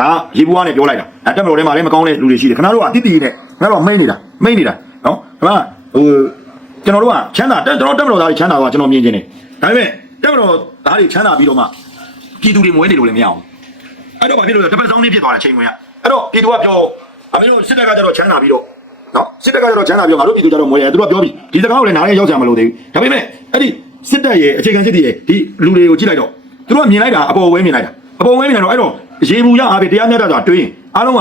ဒါရေဘူးကနေပြောလိုက်တာအဲတက်မတော်ထဲမှာလည်းမကောင်းတဲ့လူတွေရှိတယ်ခင်ဗျားတို့ကတိတိနဲ့ခင်ဗျားတို့ကမိတ်နေတာမိတ်နေတာနော်ခင်ဗျာဟိုကျွန်တော်တို့ကချမ်းသာတက်ကျွန်တော်တက်မတော်သားတွေချမ်းသာသွားကျွန်တော်မြင်ခြင်းတယ်ဒါပေမဲ့တက်မတော်သားတွေချမ်းသာပြီးတော့မှပြည်သူတွေမွေးနေလို့လည်းမရအောင်အဲ့တော့ဘာဖြစ်လို့လဲတပတ်ဆောင်လေးဖြစ်သွားတယ်ချိန်ဝင်ရအဲ့တော့ပြည်သူကပြောအမေတို့စစ်တပ်ကကြတော့ချမ်းသာပြီးတော့နော်စစ်တပ်ကကြတော့ချမ်းသာပြီးတော့ငါတို့ပြည်သူကြတော့မွေးတယ်သူတို့ကပြောပြီးဒီစကားကိုလည်းနားရဲရောက်ကြမလို့သေးဘူးဒါပေမဲ့အဲ့ဒီစစ်တပ်ရဲ့အခြေခံစစ်တီရဲ့ဒီလူတွေကိုကြည့်လိုက်တော့သူတို့ကမြင်လိုက်တာအပေါ်ဝဲမြင်လိုက်တာအပေါ်ဝဲမြင်တော့အဲ့တော့ ရေဘူးရအားဖြင့်တရားမျှတစွာတွေးရင်အားလုံးက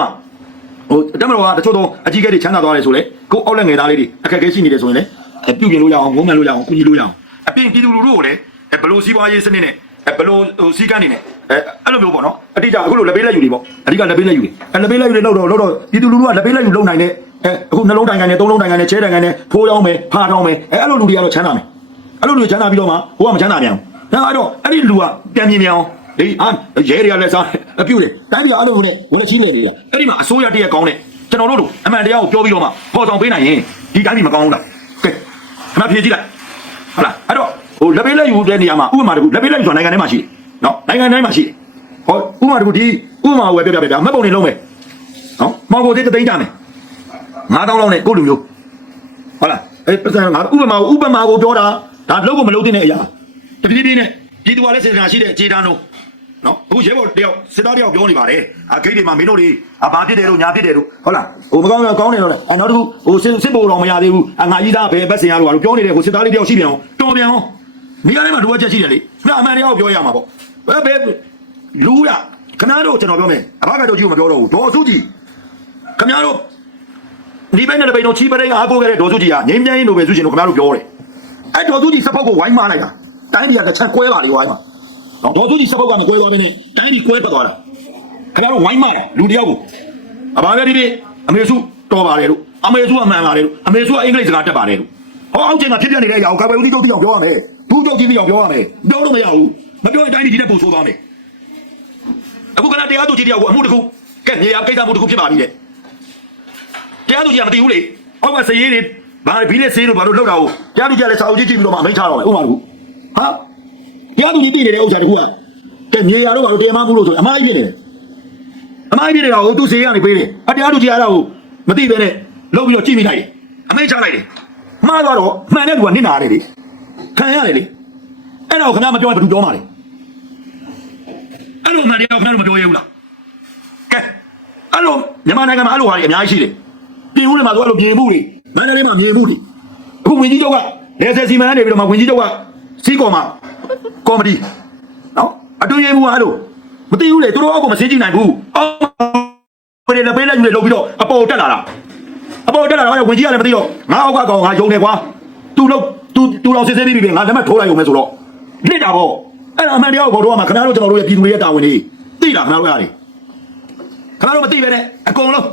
ဟိုတက်မတော်ကတချို့တော့အကြီးကဲတွေချမ်းသာသွားတယ်ဆိုလေကိုအောက်လက်ငယ်သားလေးတွေအခက်အခဲရှိနေတယ်ဆိုရင်လည်းအဲပြုပြင်လို့ရအောင်ငုံမှန်လို့ရအောင်ကုညီလို့ရအောင်အပြင်ပြည်သူလူထုကိုလည်းအဲဘယ်လိုစီးပွားရေးစနစ်နဲ့အဲဘယ်လိုဟိုစီးကမ်းနေနဲ့အဲအဲ့လိုမျိုးပေါ့နော်အတိအကျအခုလိုလက်ပေးလက်ယူတွေပေါ့အဓိကလက်ပေးလက်ယူတွေအဲလက်ပေးလက်ယူတွေလောက်တော့လောက်တော့ပြည်သူလူထုကလက်ပေးလက်ယူလုံနိုင်တဲ့အဲအခုနှလုံးတိုင်ကန်နဲ့သုံးလုံးတိုင်ကန်နဲ့ချဲတိုင်ကန်နဲ့ဖိုးရောင်းမယ်ဖားထောင်းမယ်အဲအဲ့လိုလူတွေကတော့ချမ်းသာမယ်အဲ့လိုလူတွေချမ်းသာပြီးတော့မှဟိုကမချမ်းသာပြန်ဘူးဒါကတော့အဲ့ဒီလူကပြန်မြင်မြန်အောင် ဒီအာရဲတွေကလည်းစားအပြုတ်တယ်တိုင်းပြည်အားလုံးနဲ့ဝင်ချင်းနေနေတာအဲ့ဒီမှာအစိုးရတရက်ကောင်းတဲ့ကျွန်တော်တို့တို့အမှန်တရားကိုပြောပြီးတော့မှပေါ်ဆောင်ပေးနိုင်ရင်ဒီတိုင်းပြည်မကောင်းဘူးလားကဲခဏဖြေကြည့်လိုက်ဟုတ်လားအဲ့တော့ဟိုလက်ပေးလက်ယူတဲ့နေရာမှာဥပမာတခုလက်ပေးလက်ယူဆိုတာနိုင်ငံထဲမှာရှိတယ်နော်နိုင်ငံတိုင်းမှာရှိတယ်ဟောဥပမာတခုဒီဥပမာဝယ်ပြပြပြပြမှတ်ပုံနေလုံးမယ်နော်မော်ကိုသေးတသိန်းကြမယ်9000လောက်နဲ့ကိုယ့်လူမျိုးဟုတ်လားအဲ့ပတ်စံငါဥပမာဥပမာကိုပြောတာဒါလုံးကိုမလုံးတဲ့အရာတပြည့်ပြည့်နဲ့ပြည်သူကလည်းစေတနာရှိတဲ့အခြေတန်းတော့ နော်အခုရဲဘော်တယောက်စစ်သားတယောက်ပြောနေပါတယ်အဂိတ်တွေမှာမင်းတို့တွေအဘာဖြစ်တယ်လို့ညာဖြစ်တယ်လို့ဟုတ်လားဟိုမကောင်းတော့ကောင်းနေတော့လေအဲနောက်တစ်ခုဟိုစစ်စစ်ဘိုးတော်မရသေးဘူးအငါကြီးသားဘယ်ဘက်စင်ရလို့ပြောနေတယ်ဟိုစစ်သားလေးတယောက်ရှိပြန်အောင်တော်ပြန်အောင်မိကလေးမှာလိုအပ်ချက်ရှိတယ်လေငါအမှန်တရားကိုပြောရမှာပေါ့ဘယ်ဘယ်လူရခဏတော့ကျွန်တော်ပြောမယ်အဘကတော့ကြည့်မပြောတော့ဘူးဒေါ်စုကြည်ခင်ဗျားတို့ဒီဘက်နဲ့ဒီဘက်တော့ချီးပရိန်အားကိုးခဲ့တဲ့ဒေါ်စုကြည်ကငိမ့်မြန်းလို့ပဲစုချင်လို့ခင်ဗျားတို့ပြောတယ်အဲဒေါ်စုကြည်စပုတ်ကိုဝိုင်းမလိုက်တာတိုင်းပြည်ကတစ်ချက်ကွဲပါလေဝိုင်းမှာ နော်ဒေါ်သူကြီးစပုတ်ကမကွဲသွားဘဲနဲ့တိုင်းကြီးကွဲပတ်သွားတာခင်ဗျားတို့ဝိုင်းမရလူတယောက်ကိုအဘာပဲဒီဒီအမေစုတော်ပါတယ်လို့အမေစုအမှန်ပါတယ်လို့အမေစုကအင်္ဂလိပ်စကားတက်ပါတယ်လို့ဟောအောက်ကျင်ကဖြစ်ပြနေတဲ့အရာကိုကာကွယ်ဦးစီးချုပ်တိအောင်ပြောရမယ်ဘူးချုပ်ကြီးတိအောင်ပြောရမယ်ပြောလို့မရဘူးမပြောရင်တိုင်းကြီးဒီတဲ့ပုံဆိုးသွားမယ်အခုကလည်းတရားသူကြီးတယောက်ကိုအမှုတစ်ခုကဲမြေယာကိစ္စမှုတစ်ခုဖြစ်ပါပြီတဲ့တရားသူကြီးကမသိဘူးလေအောက်ကစရေးတွေဘာဘီလက်ဆေးတို့ဘာလို့လောက်တာကိုတရားသူကြီးကလည်းစာအုပ်ကြီးကြည့်ပြီးတော့မှအမိန့်ချတော့မယ်ဥပမာတစ်ခုဟာ တရားသူကြီးသိနေတဲ့ဥစ္စာတခုကကဲမြေယာတော့ဘာလို့တရားမမှုလို့ဆိုအမားကြီးဖြစ်နေတယ်အမားကြီးဖြစ်နေတာကိုသူစေးရနေပေးတယ်အတရားသူကြီးအဲ့ဒါကိုမသိပဲနဲ့လုံးပြီးတော့ကြည့်မိလိုက်တယ်အမိန့်ချလိုက်တယ်မှားသွားတော့မှန်တဲ့သူကနစ်နာရတယ်လေခံရတယ်လေအဲ့ဒါကိုခဏမပြောရင်ဘယ်သူပြောမှာလဲအဲ့လိုမှန်တယ်ခဏတော့မပြောရဘူးလားကဲအဲ့လိုမြန်မာနိုင်ငံမှာအဲ့လိုဟာတွေအများကြီးရှိတယ်ပြင်ဦးတွေမှာသူအဲ့လိုပြင်မှုတွေမန္တလေးမှာမြင်မှုတွေအခုဝင်ကြီးချုပ်ကလေဆယ်စီမံကနေပြီးတော့မှဝင်ကြီးချုပ်ကစီးကော်မှာ ကောမဒီနော်အတွင်းရေးမှုအားလို့မသိဘူးလေသူတို့အောက်ကမစင်းကြည့်နိုင်ဘူးအောက်ဘယ်နဲ့ပေးလိုက်ယူလေလုပ်ပြီးတော့အပေါ်တက်လာတာအပေါ်တက်လာတော့ဝင်ကြီးကလည်းမသိတော့ငါအောက်ကကောင်ငါယုံနေကွာသူလို့သူသူတော့စစ်စစ်ပြီးပြီငါလက်မထိုးလိုက်ရုံပဲဆိုတော့နစ်တာပေါ့အဲ့ဒါအမှန်တရားကိုဘောတော့မှာခင်ဗျားတို့ကျွန်တော်တို့ရဲ့ပြည်သူတွေရဲ့တာဝန်တွေသိလားခင်ဗျားတို့ရတယ်ခင်ဗျားတို့မသိပဲနဲ့အကုန်လုံး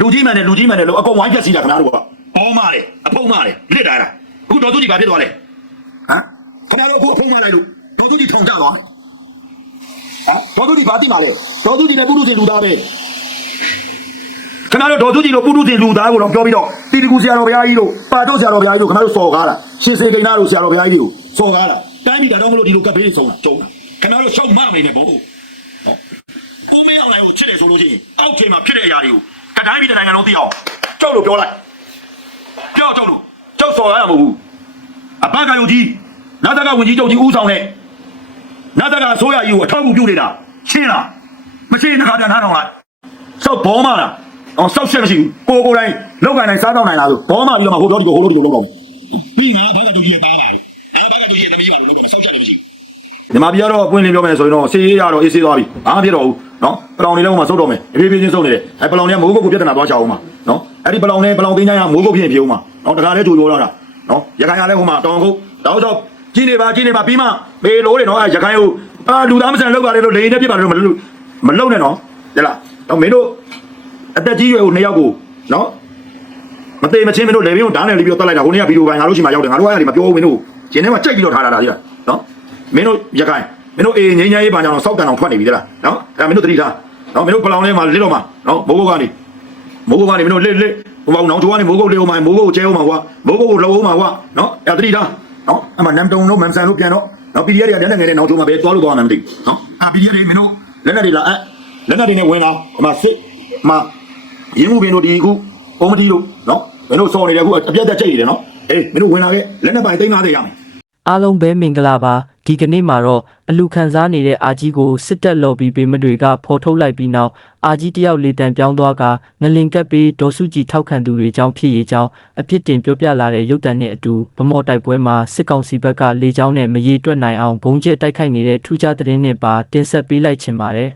လူကြီးမှန်တယ်လူကြီးမှန်တယ်လို့အကုန်ဝိုင်းပြက်စီးတာခင်ဗျားတို့ကအောမာတယ်အဖုံမာတယ်နစ်တာလားအခုတော်သူကြီးဘာဖြစ်သွားလဲဟမ် ခင်ဗျားတို့အခုအဖုံးမလိုက်လို့ဒေါ်သူကြီးထောင်ကြသွားဟမ်ဒေါ်သူကြီးဘာတိမာလဲဒေါ်သူကြီးလည်းပုထုဇဉ်လူသားပဲခင်ဗျားတို့ဒေါ်သူကြီးတို့ပုထုဇဉ်လူသားကိုတော့ပြောပြီးတော့တီတကူဆရာတော်ဘုရားကြီးတို့ပါတော့ဆရာတော်ဘုရားကြီးတို့ခင်ဗျားတို့စော်ကားတာရှင်စေကိန်းသားတို့ဆရာတော်ဘုရားကြီးတို့စော်ကားတာတိုင်းပြည်တော်မလို့ဒီလိုကပ်ဘေးတွေဆုံးတာကျုံတာခင်ဗျားတို့ရှောက်မမိနေပေါ့ဟုတ်ကိုမေးအောင်လိုက်ကိုချစ်တယ်ဆိုလို့ချင်းအောက်ထင်မှာဖြစ်တဲ့အရာတွေကိုကတိုင်းပြည်နိုင်ငံလုံးသိအောင်ကြောက်လို့ပြောလိုက်ပြောကြောက်လို့ကြောက်စော်ရမှာမဟုတ်ဘူးအဘကယုံကြီး နာတကဝင်ကြီးချုပ်ကြီးဦးဆောင်တဲ့နာတကအစိုးရကြီးကိုအထောက်အကူပြုနေတာရှင်းလားမရှင်းတဲ့ခါတည်းနားထောင်လိုက်စောက်ဘောမလားအောင်စောက်ချက်မရှိဘူးကိုကိုယ်တိုင်လောက်ကန်တိုင်းစားတော့နိုင်လားဆိုဘောမပြီးတော့မှဟိုတော့ဒီကိုဟိုလိုဒီလိုလောက်တော့ပြီးငါဘကတူကြီးရဲ့သားပါလို့အဲဘကတူကြီးရဲ့သမီးပါလို့လောက်တော့စောက်ချက်လည်းမရှိဘူးညီမပြတော့အပွင့်လင်းပြောမယ်ဆိုရင်တော့စေးရတော့အေးစေးသွားပြီဘာမှဖြစ်တော့ဘူးနော်ပလောင်လေးလုံးမှာစုပ်တော့မယ်အပြေးပြေးချင်းစုပ်နေတယ်အဲပလောင်လေးကမိုးကုတ်ကိုပြဿနာသွားချအောင်မှာနော်အဲ့ဒီပလောင်လေးပလောင်သိန်းချိုင်းကမိုးကုတ်ဖြစ်ရင်ပြေဦးမှာနော်တခါလဲကြိုပြောတော့တာနော်ရခိုင်ကလည်းဟိုမှာတောင်ကုတ်တော့တော့ ကြီးနေပါကြီးနေပါပြီးမှမေလို့တယ်နော်အဲရခိုင်ကိုအာလူသားမဆန်လောက်ပါလေလို့လေနဲ့ပြပါလို့မလုပ်မလုပ်နဲ့နော်ဟဲ့လားတော့မင်းတို့အသက်ကြီးရွယ်ကိုနှစ်ယောက်ကိုနော်မသေးမချင်းမင်းတို့လေဘင်းကိုဓာတ်နဲ့လေးပြီးတော့တတ်လိုက်တာဟိုနေ့ကဗီဒီယိုပိုင်းငါတို့ရှိမှရောက်တယ်ငါတို့အဲ့ဒါတွေမပြောဘူးမင်းတို့ကျင်းထဲမှာကြိုက်ပြီးတော့ထားတာလားဒီလားနော်မင်းတို့ရခိုင်မင်းတို့အေးငိမ့်ငိမ့်ရေးပါကြအောင်စောက်တန်အောင်ထွက်နေပြီလားနော်အဲ့ဒါမင်းတို့တတိထားနော်မင်းတို့ပလောင်လေးမှာလစ်တော့မှာနော်မိုးကုတ်ကနေမိုးကုတ်ကနေမင်းတို့လစ်လစ်ဟိုဘောင်နောင်ချိုးကနေမိုးကုတ်လေးဟိုမှာမိုးကုတ်ကိုကျဲအောင်မှာကွာမိုးကုတ်ကိုလှုပ်အောင်မှာကွာနော်အဲ့ဒါတတိထား နော်အဲ့မှာနမ်တုံတို့မန်ဆန်တို့ပြန်တော့နော် PDF တွေကလည်းငယ်ငယ်နဲ့နောင်ချိုးမှာပဲသွားလို့သွားမှမသိနော်အဲ့ PDF တွေမင်းတို့လက်လက်တွေလာအဲ့လက်နက်တွေနဲ့ဝင်လာဟိုမှာစစ်ဟိုမှာရင်းမှုပင်တို့ဒီအခုအုံးမတီတို့နော်မင်းတို့စော်နေတယ်အခုအပြတ်တက်ကြိတ်နေတယ်နော်အေးမင်းတို့ဝင်လာခဲ့လက်နက်ပိုင်သိမ်းသားတွေရမယ်အားလုံးပဲမင်္ဂလာပါ ဒီကနေ့မှာတော့အလူခံစားနေတဲ့အာကြီးကိုစစ်တပ်လော်ဘီပေမတွေကဖော်ထုတ်လိုက်ပြီးနောက်အာကြီးတယောက်လေတံပြောင်းသွားကငလင်ကပ်ပြီးဒေါ်စုကြည်ထောက်ခံသူတွေကြောင့်ဖြစ်ရေးကြောင်းအဖြစ်တင်ပြောပြလာတဲ့ရုပ်တံနဲ့အတူဗမော်တိုက်ပွဲမှာစစ်ကောင်စီဘက်ကလေကြောင်းနဲ့မရေတွက်နိုင်အောင်ဘုံကျက်တိုက်ခိုက်နေတဲ့ထူးခြားသတင်းနဲ့ပါတင်ဆက်ပေးလိုက်ချင်ပါတယ်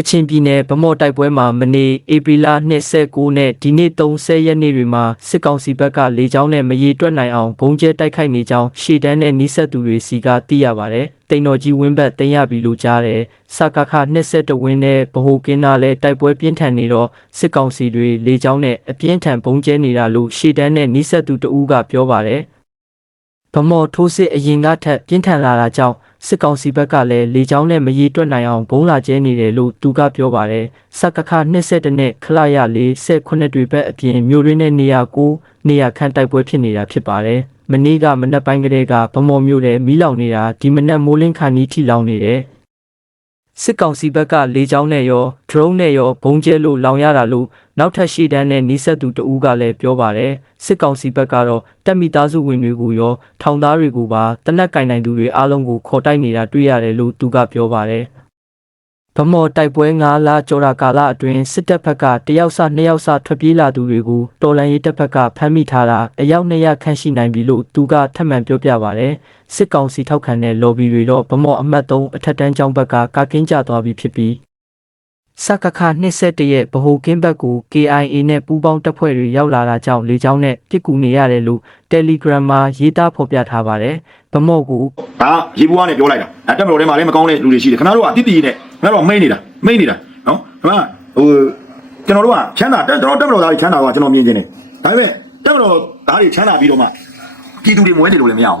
ကချင်ပြည်နယ်ဗမော်တိုက်ပွဲမှာမနေ့ဧပြီလ29နဲ့ဒီနေ့30ရက်နေ့တွေမှာစစ်ကောင်စီဘက်ကလေကြောင်းနဲ့မရေတွက်နိုင်အောင်ဘုံကျဲတိုက်ခိုက်နေကြောင်းရှေ့တန်းနဲ့နီးစပ်သူတွေစီကသိရပါတယ်။တိန်တော်ကြီးဝင်းဘတ်တင်ရပြီလို့ကြားတယ်။စကခ22ဝင်းနဲ့ဗဟိုကင်းနာလည်းတိုက်ပွဲပြင်းထန်နေတော့စစ်ကောင်စီတွေလေကြောင်းနဲ့အပြင်းထန်ဘုံကျဲနေတာလို့ရှေ့တန်းနဲ့နီးစပ်သူတဦးကပြောပါတယ်။ဗမော်ထိုးစစ်အရင်ကထက်ပြင်းထန်လာတာကြောင့် စစ်ကောင်စီဘက်ကလည်းလေကြောင်းနဲ့မရေတွက်နိုင်အောင်ဘုံလာကျဲနေတယ်လို့သူကပြောပါတယ်။စကခ22နဲ့ခလာရ48တွေဘက်အပြင်မြို့ရင်းနဲ့နေရာကိုနေရာခန့်တိုက်ပွဲဖြစ်နေတာဖြစ်ပါတယ်။မနေ့ကမနက်ပိုင်းကလေးကဗမော်မြို့နယ်မီးလောင်နေတာဒီမနက်မိုးလင်းခါနီးထိလောင်နေတယ်။ စစ်ကောင်စီဘက်ကလေကြောင်းနဲ့ရော drone နဲ့ရောဘုံကျဲလို့လောင်ရတာလို့နောက်ထပ်ရှေ့တန်းနဲ့နီးစပ်သူတဦးကလည်းပြောပါတယ်စစ်ကောင်စီဘက်ကတော့တက်မိသားစုဝင်တွေကိုရော ထောင်သားတွေကိုပါတနက်ကင်နိုင်သူတွေအားလုံးကိုခေါ်တိုက်နေတာတွေ့ရတယ်လို့သူကပြောပါတယ်ဗမော်တိုက်ပွဲ9လကြော်ရာကာလအတွင်းစစ်တပ်ဘက်ကတယောက်စနှစ်ယောက်စထွက်ပြေးလာသူတွေကိုတော်လန်ရေးတပ်ဘက်ကဖမ်းမိထားတာအယောက်200ခန့်ရှိနိုင်ပြီလို့သူကထပ်မံပြောပြပါတယ် စစ်ကောင်စီထောက်ခံတဲ့ lobby တွေတော့ဗမော်အမှတ်3အထက်တန်းကျောင်းဘက်ကကာကင်းကြသွားပြီဖြစ်ပြီးစကခ21ရဲ့ဗဟိုကင်းဘက်ကို KIA နဲ့ပူးပေါင်းတပ်ဖွဲ့တွေရောက်လာတာကြောင့်လေကြောင်းနဲ့ပြစ်ကူနေရတယ်လို့ Telegram မှာရေးသားဖော်ပြထားပါတယ်။ဗမော့ကိုဒါရေဘူးကနေပြောလိုက်တာအဲတက်မတော်ထဲမှာလည်းမကောင်းတဲ့လူတွေရှိတယ်ခင်ဗျားတို့ကအတိအတိနဲ့ခင်ဗျားတို့ကမိတ်နေတာမိတ်နေတာနော်ခင်ဗျာဟိုကျွန်တော်တို့ကချမ်းသာတက်ကျွန်တော်တက်မတော်သားတွေချမ်းသာတော့ကျွန်တော်မြင်ခြင်းတယ်ဒါပေမဲ့တက်မတော်သားတွေချမ်းသာပြီးတော့မှပြည်သူတွေမွေးနေလို့လည်းမရအောင်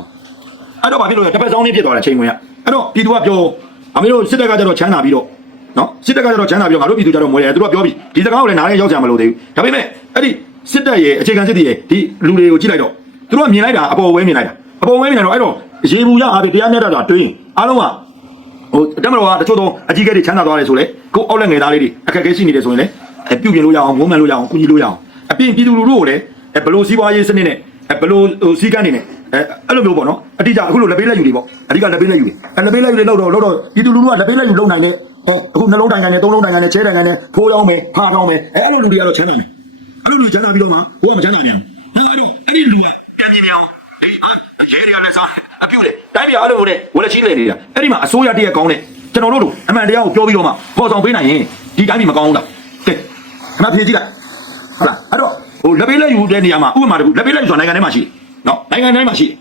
အဲ့တော့ဘာဖြစ်လို့လဲတစ်ဖက်ဆောင်နေဖြစ်သွားတယ်ချိန်ဝင်ကအဲ့တော့ပြည်သူကပြောအမေတို့စစ်တပ်ကကြတော့ချမ်းသာပြီးတော့နော်စစ်တပ်ကကြတော့ချမ်းသာပြီးတော့ငါတို့ပြည်သူကြတော့မွေးတယ်သူတို့ကပြောပြီးဒီစကားကိုလည်းနားရဲရောက်ကြမလို့သေးဘူးဒါပေမဲ့အဲ့ဒီစစ်တပ်ရဲ့အခြေခံစစ်တီရဲ့ဒီလူတွေကိုကြည့်လိုက်တော့သူတို့ကမြင်လိုက်တာအပေါ်ဝဲမြင်လိုက်တာအပေါ်ဝဲမြင်လိုက်တော့အဲ့တော့ရေဘူးရအားဖြင့်တရားမျှတတာတွင်းအားလုံးကဟိုတက်မတော်ကတချို့တော့အကြီးကဲတွေချမ်းသာသွားတယ်ဆိုလေကိုအောက်လက်ငယ်သားလေးတွေအခက်အခဲရှိနေတယ်ဆိုရင်လည်းအပြုတ်ပြင်လို့ရအောင်ငုံမှန်လို့ရအောင်ကုညီလို့ရအောင်အပြင်ပြည်သူလူထုကိုလည်းအဲဘလို့စီးပွားရေးစနစ်နဲ့အဲဘလို့ဟိုစီးကန်းနေနဲ့ အဲအဲ့လိုမျိုးပေါ့နော်အတိအကျအခုလိုလက်ပေးလက်ယူတွေပေါ့အဓိကလက်ပေးလက်ယူတွေအဲလက်ပေးလက်ယူတွေလောက်တော့လောက်တော့ပြည်သူလူထုကလက်ပေးလက်ယူလုံနိုင်တဲ့အဲအခုနှလုံးတိုင်ကန်နဲ့သုံးလုံးတိုင်ကန်နဲ့ချဲတိုင်ကန်နဲ့ဖိုးရောင်းမယ်ဖားရောင်းမယ်အဲအဲ့လိုလူတွေကတော့ချမ်းသာတယ်အဲ့လိုလူချမ်းသာပြီးတော့မှဘိုးကမချမ်းသာနေအောင်ဟာအဲ့တော့အဲ့ဒီလူကပြန်ပြင်းနေအောင်ဒီဟာရဲတွေကလည်းစားအပြုတ်လေတိုင်းပြည်အားလုံးကိုလည်းဝက်လက်ချင်းလေနေတာအဲ့ဒီမှာအစိုးရတရက်ကောင်းတဲ့ကျွန်တော်တို့တို့အမှန်တရားကိုပြောပြီးတော့မှပေါ်ဆောင်ပေးနိုင်ရင်ဒီတိုင်းပြည်မကောင်းဘူးလားကဲခဏဖြေကြည့်လိုက်ဟုတ်လားအဲ့တော့ဟိုလက်ပေးလက်ယူတဲ့နေရာမှာဥပမာတခုလက်ပေးလက်ယူဆိုတာနိုင်ငံထဲမှာရှိတယ် နော်နိုင်ငံထဲမှာရှိတယ်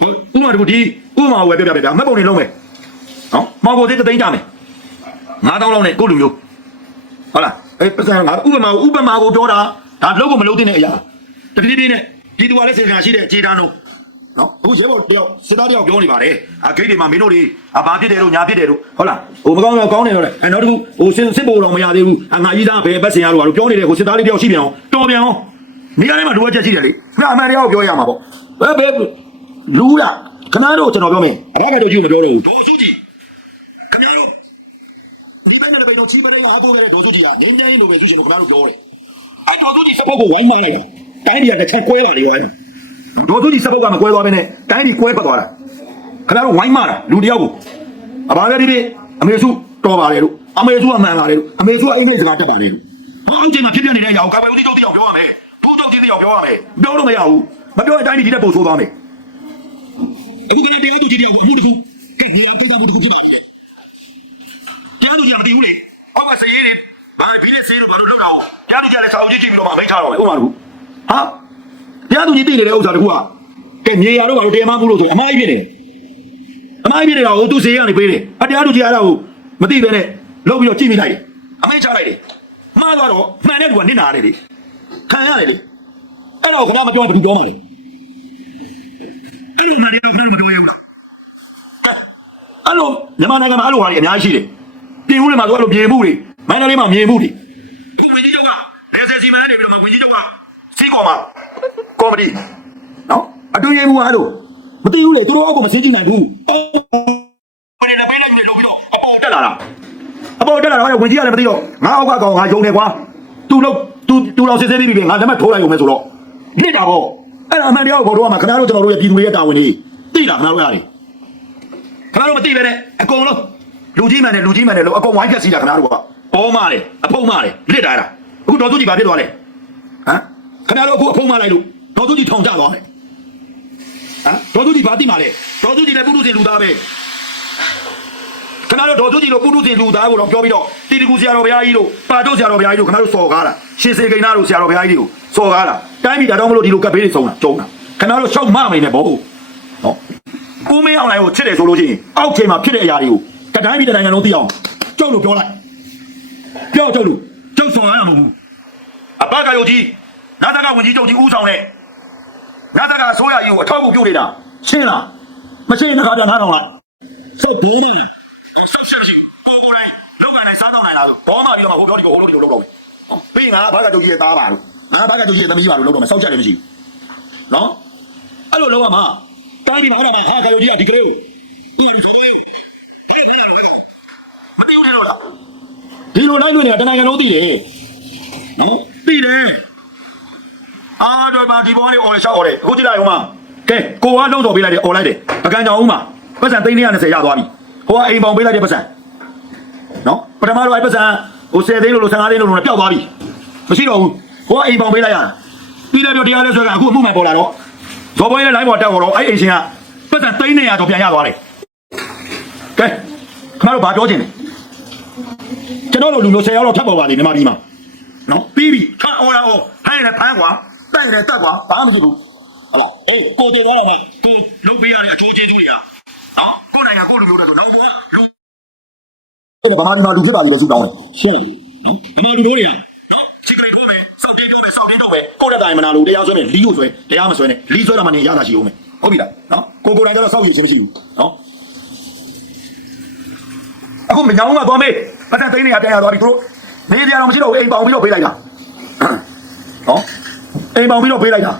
ဟိုဥပမာတခုဒီဥပမာကိုပဲပြပြပြပြမှတ်ပုံနေလုံးမယ်နော်မော်ကိုသေးတသိန်းကြမယ်9000လောက်နဲ့ကိုယ့်လူမျိုးဟုတ်လားအဲ့ပတ်စံငါဥပမာဥပမာကိုပြောတာဒါလုံးကိုမလုံးတဲ့အရာတတိတိနဲ့ဒီသူကလည်းစေတနာရှိတဲ့အခြေတန်းတော့နော်အခုရဲဘော်တယောက်စစ်သားတယောက်ပြောနေပါတယ်အဂိတ်တွေမှာမင်းတို့တွေအဘာဖြစ်တယ်လို့ညာဖြစ်တယ်လို့ဟုတ်လားဟိုမကောင်းတော့ကောင်းတယ်တော့လေအဲနောက်တစ်ခုဟိုစစ်စစ်ဘိုးတော်မရသေးဘူးအငါကြီးသားဘယ်ဘက်စင်ရလို့ပြောနေတယ်ဟိုစစ်သားလေးတယောက်ရှိပြန်အောင်တော်ပြန်အောင်နေရာထဲမှာလိုအပ်ချက်ရှိတယ်လေခဏအမှန်တရားကိုပြောရမှာပေါ့ ဘယ်ဘယ်လူရခဏတော့ကျွန်တော်ပြောမယ်အဘကတော့ကြည့်မပြောတော့ဘူးဒေါ်စုကြည်ခင်ဗျားတို့ဒီဘက်နဲ့လည်းဘယ်လိုချီးပရိအားကိုလည်းဒေါ်စုကြည်ကနင်းနေလို့ပဲသူရှင်ကခင်ဗျားတို့ပြောတယ်အဲ့ဒေါ်စုကြည်စပုတ်ကိုဝိုင်းမှန်းလိုက်တာတိုင်းပြည်ကတစ်ချက်ကွဲပါလေရောဒေါ်စုကြီးစပုတ်ကမကွဲသွားဘဲနဲ့တိုင်းပြည်ကွဲပတ်သွားတာခင်ဗျားတို့ဝိုင်းမတာလူတယောက်ကိုအဘာလဲဒီဒီအမေစုတော်ပါတယ်လို့အမေစုအမှန်ပါတယ်လို့အမေစုအိမ်နေစကားတက်ပါတယ်လို့ဟောအချိန်မှာဖြစ်ပြနေတဲ့အရာကိုကာပဲဦးတီချုပ်တယောက်ပြောရမယ်ဘူးချုပ်ကြီးတယောက်ပြောရမယ်ပြောလို့မရဘူး မပြောရင်တိုင်းပြည်ဒီတဲ့ပုံဆိုးသွားမယ်အခုကလည်းတရားသူကြီးတယောက်ကိုအမှုတစ်ခုဟဲ့ဒီအတူတူတစ်ခုဖြစ်ပါပြီတရားသူကြီးကမတည်ဘူးလေဟောကစရေးတွေဘာဘီလက်ဆေးလို့ဘာလို့လောက်တာဟုတ်တရားသူကြီးကလည်းစာအုပ်ကြီးကြည့်ပြီးတော့မှမိတ်ထားတော့ဥပမာတစ်ခုဟာတရားသူကြီးတည်နေတဲ့ဥစ္စာတခုကကဲမြေယာတော့ဘာလို့တရားမမှုလို့ဆိုအမားကြီးဖြစ်နေအမားကြီးဖြစ်နေတာကိုသူစေးရနေပေးတယ်အတရားသူကြီးအဲ့ဒါကိုမသိပဲနဲ့လောက်ပြီးတော့ကြည့်မိလိုက်တယ်အမိတ်ချလိုက်တယ်မှားသွားတော့မှန်တဲ့သူကနစ်နာရတယ်လေခံရတယ်လေအဲ့တော့ခဏမပြောရင်ဘယ်သူပြောမှာလဲ အဲ့လိုမှန်တယ်တော့ခဏမပြောရဘူးလားအဲ့လိုမြန်မာနိုင်ငံမှာအဲ့လိုဟာတွေအများကြီးရှိတယ်ပြည်ဦးတွေမှာသူအဲ့လိုမြေမှုတွေမိုင်းတော်လေးမှာမြေမှုတွေအခုဝင်ကြီးချုပ်ကဒေဆယ်စီမံနေပြီးတော့မှဝင်ကြီးချုပ်ကစီးကော်မှာကောမဒီနော်အတူရေးဘူးအားလို့မသိဘူးလေသူတို့အောက်ကမစင်းကြည့်နိုင်ဘူးအော်ဘာလဲပဲလို့ပြောလို့အပေါ်တက်လာတာအပေါ်တက်လာတာလည်းဝင်ကြီးရတယ်မသိတော့ငါအောက်ကကောင်ငါယုံနေကွာသူလို့သူသူတော့စစ်စစ်ပြီးပြီငါလက်မထိုးလိုက်ရုံပဲဆိုတော့ညစ်တာပေါ့ အဲ့ဒါအမှန်တရားကိုဘောတော့မှာခင်ဗျားတို့ကျွန်တော်တို့ရဲ့ပြည်သူတွေရဲ့တာဝန်ကြီးသိလားခင်ဗျားတို့ရတယ်ခင်ဗျားတို့မသိပဲနဲ့အကုန်လုံးလူကြီးမှန်တယ်လူကြီးမှန်တယ်လို့အကုန်ဝိုင်းဖြတ်စီးတာခင်ဗျားတို့ကပေါ်မာတယ်အဖုံမာတယ်လစ်တာလားအခုတော်သူကြီးဘာဖြစ်သွားလဲဟမ်ခင်ဗျားတို့အခုအဖုံမာလိုက်လို့တော်သူကြီးထောင်ကျသွားတယ်ဟမ်တော်သူကြီးဘာတိမာလဲတော်သူကြီးလည်းပုထုဇဉ်လူသားပဲ ခင်ဗျားတို့ဒေါ်သူကြီးတို့ပုထုဇဉ်လူသားကိုတော့ပြောပြီးတော့တီတကူဆရာတော်ဘုရားကြီးတို့ပါတို့ဆရာတော်ဘုရားကြီးတို့ခင်ဗျားတို့စော်ကားတာရှင်စေကိန်းနာတို့ဆရာတော်ဘုရားကြီးတွေကိုစော်ကားတာတိုင်းပြည်ဒါတော့မလို့ဒီလိုကပ်ဘေးတွေစုံတာကျုံတာခင်ဗျားတို့ရှောက်မမိန်နဲ့ဘောဟုတ်နော်ကိုမင်းအောင်လိုင်းကိုချစ်တယ်ဆိုလို့ရှိရင်အောက်ချိန်မှာဖြစ်တဲ့အရာတွေကိုကတိုင်းပြည်တိုင်းနိုင်ငံလုံးသိအောင်ကျုပ်လို့ပြောလိုက်ပြောကျုပ်လို့ကျုပ်ဆောင်ရမှာမဟုတ်ဘူးအဘကယုတ်ကြီးနာတကဝင်ကြီးကျုပ်ကြီးဦးဆောင်တဲ့နာတကအစိုးရကြီးကိုအထောက်အကူပြုနေတာရှင်းလားမရှင်းရင်တစ်ခါပြန်ထားအောင်လိုက်စိတ်ဘေးနေလား ဆက်ဆက်ရှိကိုကိုတိုင်းလောက်ကန်တိုင်းစားတော့နိုင်လားဆိုဘောမပြီးတော့ဟိုပြောဒီကိုဟိုလိုဒီလိုလုပ်တော့ပြီးငါဘာကကြိုကြီးရဲ့သားပါလို့ငါဘာကကြိုကြီးရဲ့သမီးပါလို့လုပ်တော့မယ်စောက်ချက်လည်းမရှိဘူးနော်အဲ့လိုလုပ်ရမှာတိုင်းဒီမှာဟောတော့မှာဟာကကြိုကြီးကဒီကလေးကိုပြီးရင်ဆိုပြီးဖိနေရတော့ဘက်ကမသိဘူးထင်တော့လားဒီလိုလိုက်လို့နေတာတနိုင်ငံလုံးသိတယ်နော်သိတယ်အာတော့ပါဒီဘောလေးအော်လေရှောက်အော်လေအခုကြည့်လိုက်ဦးမကဲကိုကလုံးတော်ပေးလိုက်တယ်အော်လိုက်တယ်အကန်ကြောင်ဦးမှာပတ်စံ320ရသွားပြီ ဟိုကအိမ်ပေါင်ပေးလိုက်တဲ့ပတ်စံနော်ပထမတော့အဲ့ပတ်စံဟို10သိန်းလို့လို့15သိန်းလို့လို့ပျောက်သွားပြီမရှိတော့ဘူးဟိုကအိမ်ပေါင်ပေးလိုက်ရတာပြီးလည်းပြောတရားလဲဆွဲကအခုအမှုမှန်ပေါ်လာတော့ဇော်ဘွေးရဲ့ line ပေါ်တက်တော့အဲ့အိမ်ရှင်ကပတ်စံသိန်း200တော့ပြန်ရသွားတယ်ကဲခမတို့ဘာပြောချင်လဲကျွန်တော်တို့လူမျိုး10ယောက်တော့ထပ်ပေါ်ပါလိမ့်မြန်မာပြည်မှာနော်ပြီးပြီခါအော်ရအော်ဟိုင်းလည်းဖမ်းကွာတိုက်လည်းတက်ကွာဘာမှမရှိဘူးဟုတ်လားအေးကိုတည်သွားတော့မှကိုလုံးပေးရတဲ့အချိုးကျေးဇူးတွေက နော်ကိုယ်နိုင်ငံကိုလူမျိုးတွေဆိုနောက်ဘောကလူအဲ့ဒါဗမာပြည်မှာလူဖြစ်ပါလို့လို့ဆူတောင်းတယ်ရှင်းနော်ဗမာလူတို့တွေကချစ်ကြိုက်တော့မယ်စောင့်တင်းတော့မယ်စောင့်တင်းတော့မယ်ကိုယ့်တဲ့တိုင်မနာလို့တရားဆွဲမယ်လီးကိုဆွဲတရားမဆွဲနဲ့လီးဆွဲတော့မှနေရတာရှိအောင်မယ်ဟုတ်ပြီလားနော်ကိုကိုယ်တိုင်ကျတော့စောင့်ရည်ချင်းမရှိဘူးနော်အခုမညောင်းကသွားမေးပတ်သက်သိန်းနေရပြန်ရသွားပြီသူတို့နေတရားတော့မရှိတော့ဘူးအိမ်ပေါင်ပြီးတော့ပေးလိုက်တာနော်အိမ်ပေါင်ပြီးတော့ပေးလိုက်တာ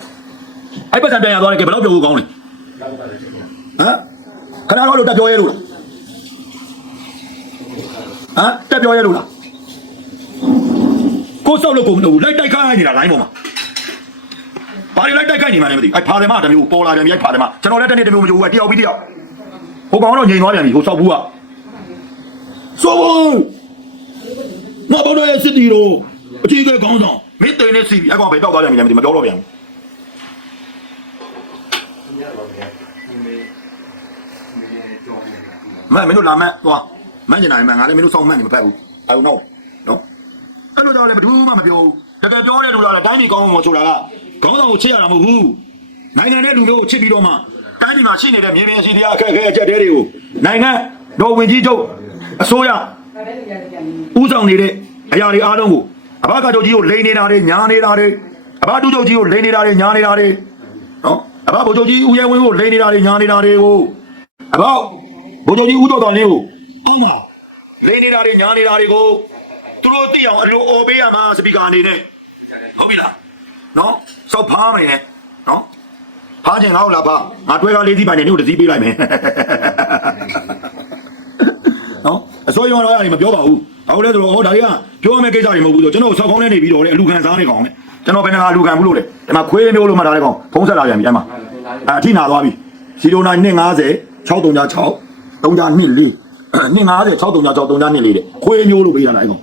အဲ့ပတ်သက်ပြန်ရသွားတယ်ကဲဘယ်တော့ပြောဖို့ကောင်းလဲဟမ် ခဏတော့လို့တက်ပြောရဲလို့လားဟမ်တက်ပြောရဲလို့လားကိုစောက်လို့ကိုမလုပ်ဘူးလိုက်တိုက်ခိုင်းနေတာ line ပေါ်မှာဘာတွေလိုက်တိုက်ခိုင်းနေမှလည်းမသိဘူးအဲ့ဖာတယ်မတစ်မျိုးပေါ်လာပြန်ပြီအဲ့ဖာတယ်မကျွန်တော်လည်းတစ်နေ့တစ်မျိုးမကြိုးဘူးတယောက်ပြီးတယောက်ဟိုကောင်တော့ငြိမ်သွားပြန်ပြီဟိုစောက်ဘူးကစောက်ဘူးငါဘောတော့ရဲ့စစ်တီတို့အကြီးကဲခေါင်းဆောင်မင်းတိန်နဲ့စီပြီအဲ့ကောင်ပဲတောက်သွားပြန်ပြီလည်းမသိမပြောတော့ပြန်ဘူး မင်းမင်းတို့လာမဲ့သွားမန်းကျင်နိုင်မှာငါလည်းမင်းတို့စောင့်မှန်းနေမဖက်ဘူးဘာလို့တော့နော်အဲ့လိုတော့လည်းဘယ်သူမှမပြောဘူးတကယ်ပြောတဲ့လူလားတိုင်းပြည်ကောင်းဖို့မဆိုတာကခေါင်းဆောင်ကိုချစ်ရတာမဟုတ်ဘူးနိုင်ငံတဲ့လူမျိုးကိုချစ်ပြီးတော့မှတိုင်းပြည်မှာရှိနေတဲ့မြေပြင်ရှိတရားအခက်အခဲအကျက်တဲတွေကိုနိုင်ငံတော်ဝင်ကြီးချုပ်အစိုးရဥဆောင်နေတဲ့အရာတွေအားလုံးကိုအဘကချုပ်ကြီးကိုလိန်နေတာတွေညာနေတာတွေအဘတူချုပ်ကြီးကိုလိန်နေတာတွေညာနေတာတွေနော်အဘဘုချုပ်ကြီးဦးရဲဝင်းကိုလိန်နေတာတွေညာနေတာတွေကိုအဘ ဘုချုပ်ကြီးဦးတော်တော်လေးကိုအောင်းပါလိန်နေတာတွေညာနေတာတွေကိုသူတို့သိအောင်အလိုအော်ပေးရမှာစပီကာအနေနဲ့ဟုတ်ပြီလားနော်စောက်ဖားမယ်နဲ့နော်ဖားခြင်းတော့လားဖားငါတွဲကားလေးစီးပိုင်နေတို့တစ်စီးပေးလိုက်မယ်နော်အစိုးရတော့အဲ့ဒီမပြောပါဘူးဘာလို့လဲဆိုတော့ဟောဒါတွေကပြောရမယ့်ကိစ္စတွေမဟုတ်ဘူးဆိုကျွန်တော်ဆောက်ခေါင်းထဲနေပြီးတော့လေအလူခံစားနေကောင်လေကျွန်တော်ဘယ်နှခါလူခံဘူးလို့လေဒီမှာခွေးမျိုးလို့မှတ်ထားတဲ့ကောင်ဖုံးဆက်လာပြန်ပြီအဲ့မှာအအထိနာသွားပြီ စီလိုနာ250 636 3 2 4 250 636 3 2 4တဲ့ခွေးမျိုးလို့ပေးတာလားအဲ့ကောင်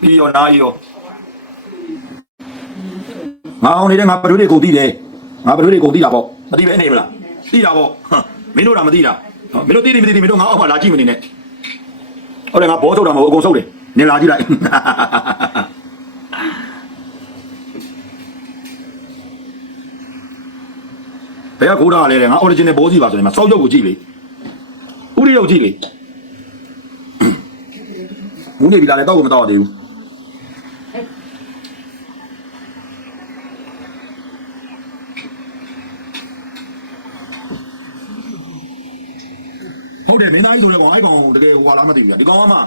ပြီးရောနားရောငါအောင်နေတဲ့ငါပတွေးတွေကိုတည်တယ်ငါပတွေးတွေကိုတည်တာပေါ့မတည်ပဲနေမလားတည်တာပေါ့ဟမ်မင်းတို့ကမတည်တာမင်းတို့တည်တယ်မတည်တယ်မင်းတို့ငါအောက်မှာလာကြည့်မနေနဲ့ဟုတ်တယ်ငါဘောထုတ်တာမဟုတ်အကုန်ဆုပ်တယ်နင်လာကြည့်လိုက်ဘယ်ကခိုးတာလဲတဲ့ငါ original ဘောစီပါဆိုရင်မစောက်ရုပ်ကိုကြည့်လေဥ ရိယုတ်ကြည့်လေမူးနေပြီလားလေတော့ကိုမတော့သေးဘူးဟုတ်တယ်မင်းသားကြီးဆိုတဲ့ကောင်အဲ့ကောင်တကယ်ဟိုဟာလားမသိဘူးဒီကောင်ကမှ